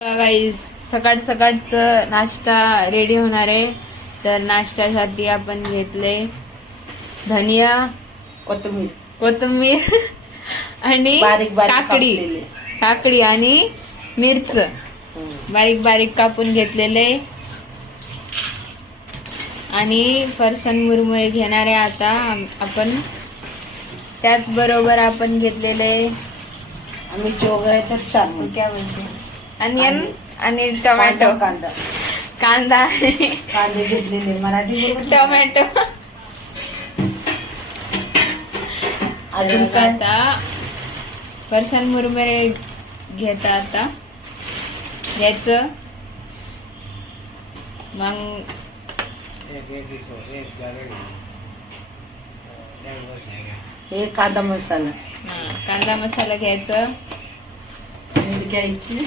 Guys सकाळचं नाश्ता ready होणार आहे. तर नाश्त्यासाठी आपण घेतले धनिया, कोथिंबीर आणि काकडी आणि मिरच बारीक बारीक कापून घेतलेले आणि फरसाण मुरमुरे घेणार आहे आता आपण. त्याचबरोबर आपण घेतलेले आम्ही चोगळे तर चालू काय बोलते अनियन आणि टोमॅटो, कांदा कांदे घेतलेले मराठी टोमॅटो. अजून काय आता फरसाण मुरमुरे घेता आता घ्यायचं. मग हे कांदा मसाला, कांदा मसाला घ्यायचं, मीठ घ्यायची,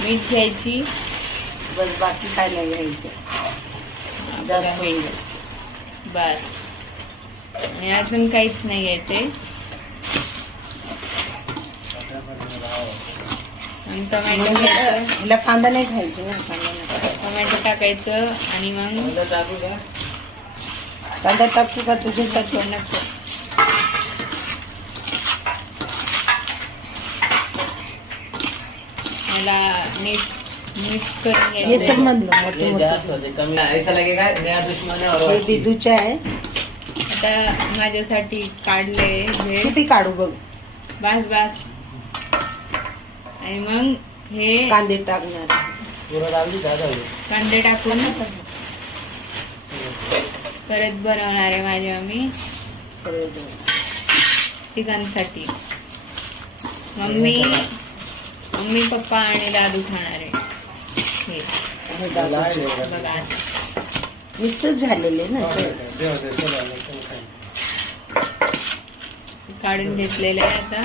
मीठ घ्यायची, बस बाकी काय नाही घ्यायचं जास्त बस. आणि अजून काहीच नाही घ्यायचे. आणि टोमॅटो घ्यायचं, ह्याला कांदा नाही खायची ना, कांदा नाही. टोमॅटो टाकायचं आणि मग कांदा टाकू का तुझ्यासाठी? नको याला नीट मिक्स करून ये घ्यायचं. समजलं मोठे मोठे दिदूचे आहे. आता माझ्यासाठी काढले हे किती काढू बघ. बस बस. आणि मग हे कांदे टाकणार, कांदे टाकून परत बनवणार आहे माझी मम्मी तिघांसाठी. मम्मी पप्पा आणि दादू खाणार आहे हे. बघा आता. मिक्स झालेले ना काढून घेतलेलं आहे आता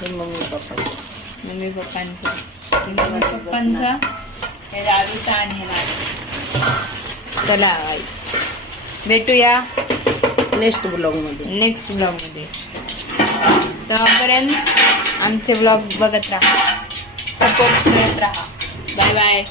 हे मम्मी पप्पांचा हे दादूचा आणि हे माझा. चला भेटूया नेक्स्ट ब्लॉग मध्ये. तोपर्यंत आमचे ब्लॉग बघत राहा, सपोर्ट करत राहा. Bye bye.